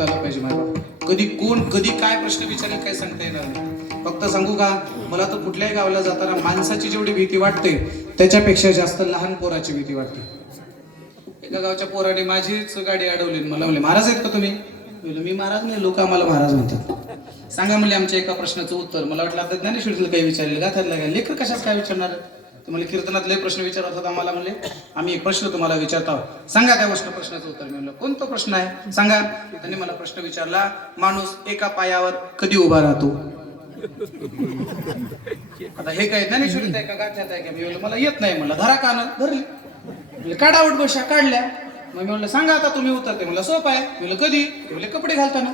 ऐकता आलं पाहिजे माझ्या कधी कोण कधी काय प्रश्न विचारेल काय सांगता येणार नाही. फक्त सांगू का मला तर कुठल्याही गावाला जाताना माणसाची जेवढी भीती वाटते त्याच्यापेक्षा जास्त लहान पोराची भीती वाटते. एका गावच्या पोराने माझीच गाडी अडवली मला म्हणले महाराज आहेत का तुम्ही? मी महाराज नाही लोक आम्हाला महाराज म्हणतात. सांगा म्हणले आमच्या एका प्रश्नाचं उत्तर. मला वाटलं आता ज्ञानेश्वरीला काही विचारले गाथायला काय लेकर कशाच काय विचारणार? ते कीर्तनात लय प्रश्न विचारत होता आम्हाला म्हणले आम्ही एक प्रश्न तुम्हाला विचारत आहोत. सांगा त्या प्रश्न प्रश्नाचं उत्तर. मी म्हणलं कोणता प्रश्न आहे? सांगा. त्यांनी मला प्रश्न विचारला माणूस एका पायावर कधी उभा राहतो? आता हे काय ज्ञानेश्वरीत आहे का गाथ्यात आहे का? मी म्हणलं मला येत नाही. म्हणलं धरा कान धरली. म्हणलं काढावट बशा काढल्या. मग मी म्हणलं सांगा आता तुम्ही उतरते. म्हणलं सोप आहे. म्हणलं कधी? म्हणले कपडे घालताना.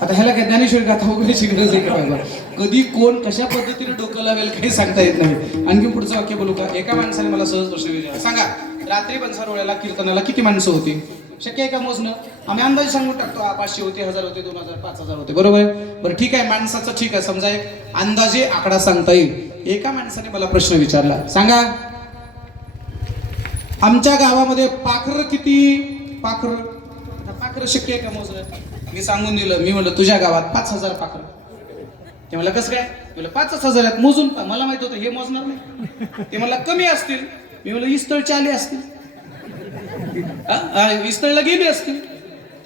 आता ह्याला काय ज्ञानेश्वरी गाथा वगैरेची गरज आहे का कधी कोण कशा पद्धतीने डोकं लावेल काही सांगता येत नाही. आणखी पुढचं वाक्य बोलू का? एका माणसाने मला सहज प्रश्न विचारला सांगा रात्री बनसारोळ्याला कीर्तनाला किती माणसं होती? शक्य आहे का मोजणं? आम्ही अंदाजे सांगून टाकतो पाचशे होते हजार होते दोन हजार पाच हजार होते. बरोबर बरं ठीक आहे माणसाचं ठीक आहे समजा एक अंदाजे आकडा सांगता येईल. एका माणसाने मला प्रश्न विचारला सांगा आमच्या गावामध्ये पाखर किती? पाखर? आता पाखर शक्य आहे का मोजलं मी सांगून दिलं. मी म्हणलं तुझ्या गावात पाच हजार पाखर. ते म्हणलं कसं काय? म्हणलं पाचच हजार आहेत मोजून पा मला माहीत होतं हे मोजणार नाही. ते मला कमी असतील. मी म्हणलं इस्तळचे आले असतील. इस्तळला गेले असतील.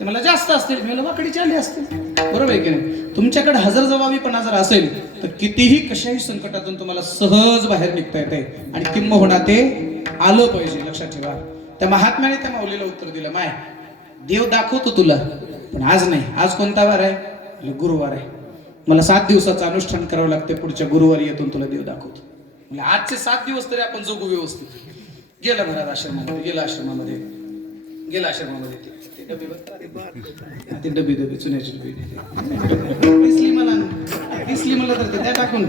ते मला जास्त असतील. मी म्हणलं वाकडीचे आले असतील. बरोबर आहे की नाही? तुमच्याकडे हजर जबाबीपणा जर असेल तर कितीही कशाही संकटातून तुम्हाला सहज बाहेर निघता येते आणि किंबहुना ते आलं पाहिजे लक्षात ठेवा. त्या महात्म्याने त्या माऊलीला उत्तर दिलं माय देव दाखवतो तुला पण आज नाही. आज कोणता वार आहे? गुरुवार आहे. मला सात दिवसाचं अनुष्ठान करावं लागते. पुढच्या गुरुवारी येतून तुला देव दाखवतो. म्हणजे आजचे सात दिवस तरी आपण जगू व्यवस्थित. गेला घरात आश्रमामध्ये गेला आश्रमामध्ये. गेला आश्रमामध्ये. ते- डबे ते डबे चुन्याची डबे दिसली मला दिसली मला तर त्या टाकून.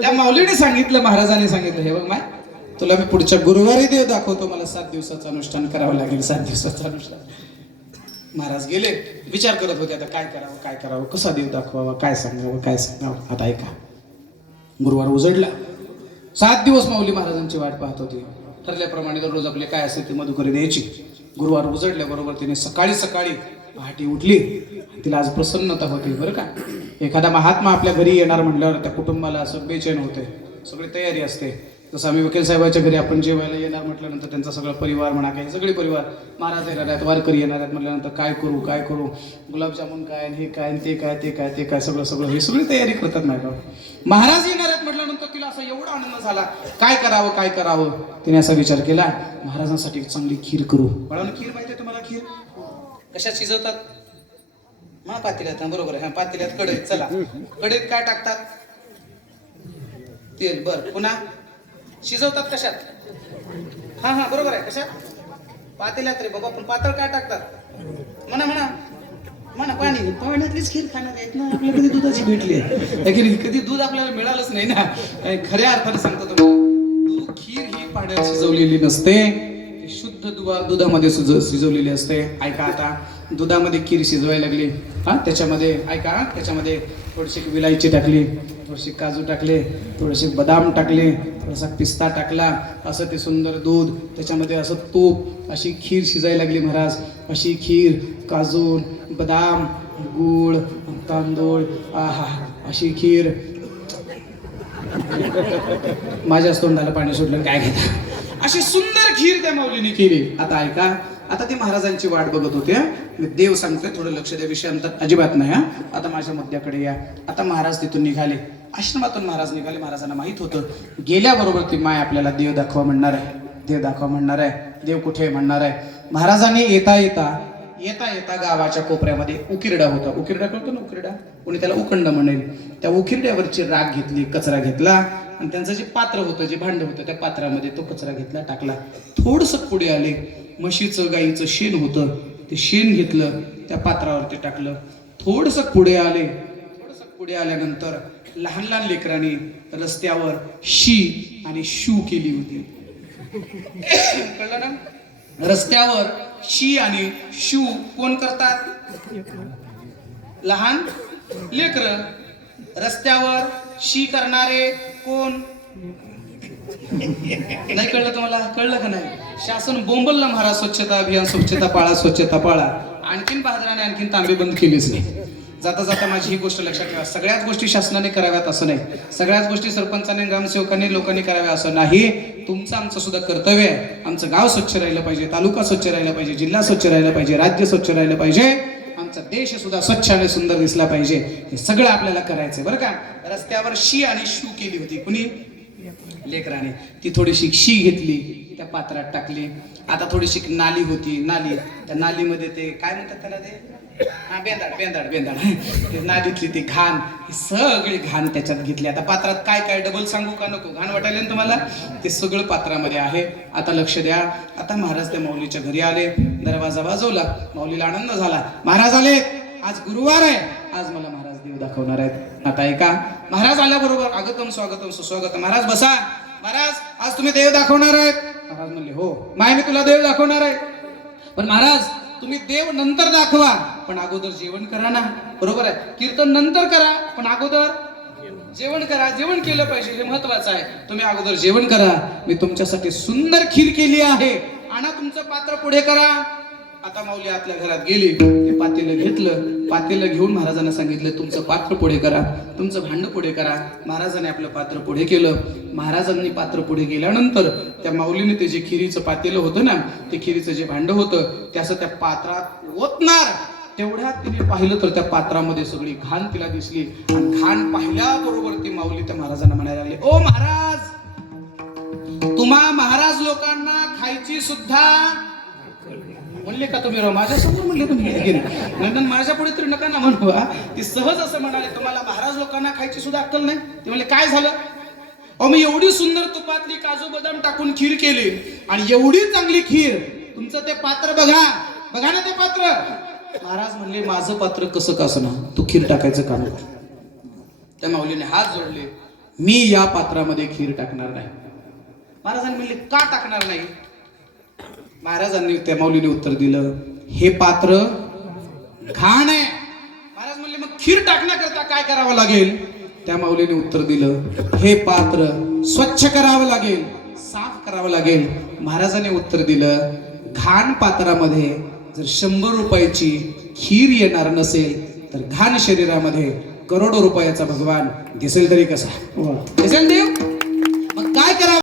त्या माऊलीने सांगितलं महाराजांनी सांगितलं हे बघ माय तुला मी पुढच्या गुरुवारी देव दाखवतो मला सात दिवसाचं अनुष्ठान करावं लागेल सात दिवसाचं अनुष्ठान. महाराज गेले विचार करत होते आता काय करावं काय करावं कसा देव दाखवावा काय सांगावं काय सांगावं? आता ऐका गुरुवार उजडला. सात दिवस माऊली महाराजांची वाट पाहत होती. ठरल्याप्रमाणे दररोज आपले काय असेल ते मधुकरी द्यायची गुरुवार उजडल्याबरोबर तिने सकाळी सकाळी पहाटे उठली तिला आज प्रसन्नता होती बरं का? एखादा महात्मा आपल्या घरी येणार म्हटल्यावर त्या कुटुंबाला असं बेचैन होते सगळी तयारी असते. जसं आम्ही वकील साहेबाच्या घरी आपण जेवायला येणार म्हटल्यानंतर त्यांचा सगळा परिवार म्हणा काही सगळे परिवार महाराज येणार आहेत वारकरी येणार आहेत म्हटल्यानंतर काय करू काय करू गुलाबजामुन काय हे काय ते काय ते काय ते काय सगळं सगळं हे सगळी तयारी करतात नाही का महाराज येणार आहेत म्हटल्यानंतर तिला असा एवढा आनंद झाला काय करावं काय करावं? तिने असा विचार केला महाराजांसाठी चांगली खीर करू. बाळांनो खीर माहिती आहे तुम्हाला खीर? कशा शिजवतात? हा पातेल्यात हा, बरोबर आहे. हा पातेल्यात कढईत चला. कढईत काय टाकतात? तेल बर. पुन्हा शिजवतात कशात? हा हा बरोबर आहे. कशात? पातेल्यात रे बाबा पण पातळ काय टाकतात? म्हणा म्हणा. म्हणा पाणी. पाण्यातलीच खीर खाणार आहेत ना. आपल्याला कधी दुधाची भेटली आहे की नाही? कधी दूध आपल्याला मिळालंच नाही ना. आणि खऱ्या अर्थाने सांगतो तुम्हाला. दूध खीर ही पाण्यात शिजवलेली नसते. ती शुद्ध दुधा दुधामध्ये शिज शिजवलेली असते. ऐका आता. दुधामध्ये खीर शिजवायला लागली. हां त्याच्यामध्ये ऐका त्याच्यामध्ये थोडीशी विलायची टाकली थोडीशी काजू टाकले थोडेसे बदाम टाकले थोडासा पिस्ता टाकला असं ते सुंदर दूध त्याच्यामध्ये असं तूप अशी खीर शिजायला लागली महाराज. अशी खीर काजू बदाम गूळ तांदूळ आहा अशी खीर. माझ्याच तोंडाला पाणी सुटलं काय घेता? अशी सुंदर खीर त्या माऊलीने केली. आता ऐका आता ते महाराजांची वाट बघत होते. मी देव सांगतोय थोडं लक्ष द्या विषयांतर अजिबात नाही हा. आता माझ्या मुद्द्याकडे या. आता महाराज तिथून निघाले. आश्रमातून महाराज निघाले महाराजांना माहीत होतं. गेल्याबरोबर ती माय आपल्याला देव दाखवा म्हणणार आहे. देव दाखवा म्हणणार आहे. देव कुठे म्हणणार आहे. महाराजांनी येता येता येता येता गावाच्या कोपऱ्यामध्ये उकिरडा होता. उकिरडा कळतो ना उकिरडा? कोणी त्याला उखंड म्हणेल. त्या उकिरड्यावरची राग घेतली कचरा घेतला आणि त्यांचं जे पात्र होतं जे भांड होतं त्या पात्रामध्ये तो कचरा घेतला टाकला. थोडस पुढे आले. म्हशीचं गाईचं शेण होतं. ते शेण घेतलं त्या पात्रावरती टाकलं. थोडस पुढे आले. थोडस पुढे आल्यानंतर लहान लहान लेकरांनी रस्त्यावर शी आणि शू केली होती. कळलं ना? रस्त्यावर शी आणि शू कोण करतात? लहान लेकर. रस्त्यावर शी करणारे कोण? नाही कळलं तुम्हाला? कळलं का नाही? शासन बोंबलला महाराज स्वच्छता अभियान स्वच्छता पाळा स्वच्छता पाळा. आणखीन बहादराने आणखीन तांबे बंद केलीच नाही. जाता जाता माझी ही गोष्ट लक्षात ठेवा. सगळ्याच गोष्टी शासनाने कराव्यात असं नाही. सगळ्याच गोष्टी सरपंचाने ग्रामसेवकांनी लोकांनी कराव्या असं नाही. तुमचं आमचं सुद्धा कर्तव्य आहे. आमचं गाव स्वच्छ राहिलं पाहिजे तालुका स्वच्छ राहिला पाहिजे जिल्हा स्वच्छ राहिला पाहिजे राज्य स्वच्छ राहिलं पाहिजे. आमचा देश सुद्धा स्वच्छ आणि सुंदर दिसला पाहिजे. हे सगळं आपल्याला करायचंय बरं का? रस्त्यावर शी आणि शू केली होती. कुणी? लेकराने. ती थोडीशी शी घेतली. त्या पात्रात टाकली. आता थोडीशी नाली होती नाली. त्या नालीमध्ये ते काय म्हणतात त्याला ते? हा बेंदाड बेंदाड बेंदाड. ते नालीतली ती घाण ही सगळी घाण त्याच्यात घेतली. आता पात्रात काय काय? डबल सांगू का नको? घाण वाटायला ना तुम्हाला? ते सगळं पात्रामध्ये आहे. आता लक्ष द्या. आता महाराज त्या माऊलीच्या घरी आले. दरवाजा वाजवला माऊलीला आनंद झाला. महाराज आले. आज गुरुवार आहे. आज मला महाराज देव दाखवणार आहेत. आता ऐका. महाराज आल्याबरोबर आगतम स्वागतम सुस्वागतम. महाराज बसा. महाराज आज तुम्ही देव दाखवणार आहेत. महाराज म्हणले हो माय मी तुला देव दाखवणार आहे. पण महाराज तुम्ही देव नंतर दाखवा पण अगोदर जेवण करा ना. बरोबर आहे? कीर्तन नंतर करा पण अगोदर जेवण करा. जेवण केलं पाहिजे हे महत्वाचं आहे. तुम्ही अगोदर जेवण करा. मी तुमच्यासाठी सुंदर खीर केली आहे. आणा तुमचं पात्र पुढे करा. आता माऊली आतल्या घरात गेली. ते पातेलं घेतलं पातेलं घेऊन महाराजांना सांगितलं तुमचं पात्र पुढे करा तुमचं भांड पुढे करा. महाराजांनी आपलं पात्र पुढे केलं. महाराजांनी पात्र पुढे गेल्यानंतर त्या माऊलीने ते जे खिरीचं पातेलं होतं ना ते खिरीचं जे भांड होतं त्याचं त्या पात्रात ओतणार. तेवढ्यात तिने पाहिलं तर त्या पात्रामध्ये सगळी घाण तिला दिसली. आणि घाण पाहिल्याबरोबर ती माऊली त्या महाराजांना म्हणायला लागली ओ महाराज तुम्हा महाराज लोकांना खायची सुद्धा म्हणले का तुम्ही? माझ्यासमोर म्हणले तुम्ही हे गेले नंतर माझ्या पुढे तरी नका ना म्हणू ती सहज असं म्हणाले तुम्हाला महाराज लोकांना खायची सुद्धा अक्कल नाही? ते म्हणले काय झालं? अहो मी एवढी सुंदर तुपातली काजू बदाम टाकून खीर केली आणि एवढी चांगली खीर. तुमचं ते पात्र बघा. बघा ना ते पात्र. महाराज म्हणले माझं पात्र कसं का ना तू खीर टाकायचं काम कर त्या माऊलीने हात जोडले. मी या पात्रामध्ये खीर टाकणार नाही. महाराजांनी म्हणले का टाकणार नाही? महाराजांनी त्या माऊलीने उत्तर दिलं. हे पात्र घाण आहे. महाराज म्हणले मग खीर टाकण्याकरता काय करावं लागेल? त्या माऊलीने उत्तर दिलं हे पात्र स्वच्छ करावं लागेल साफ करावं लागेल. महाराजांनी उत्तर दिलं घाण पात्रामध्ये जर शंभर रुपयाची खीर येणार नसेल तर घाण शरीरामध्ये करोडो रुपयाचा भगवान दिसेल तरी कसा? दिसेल देव?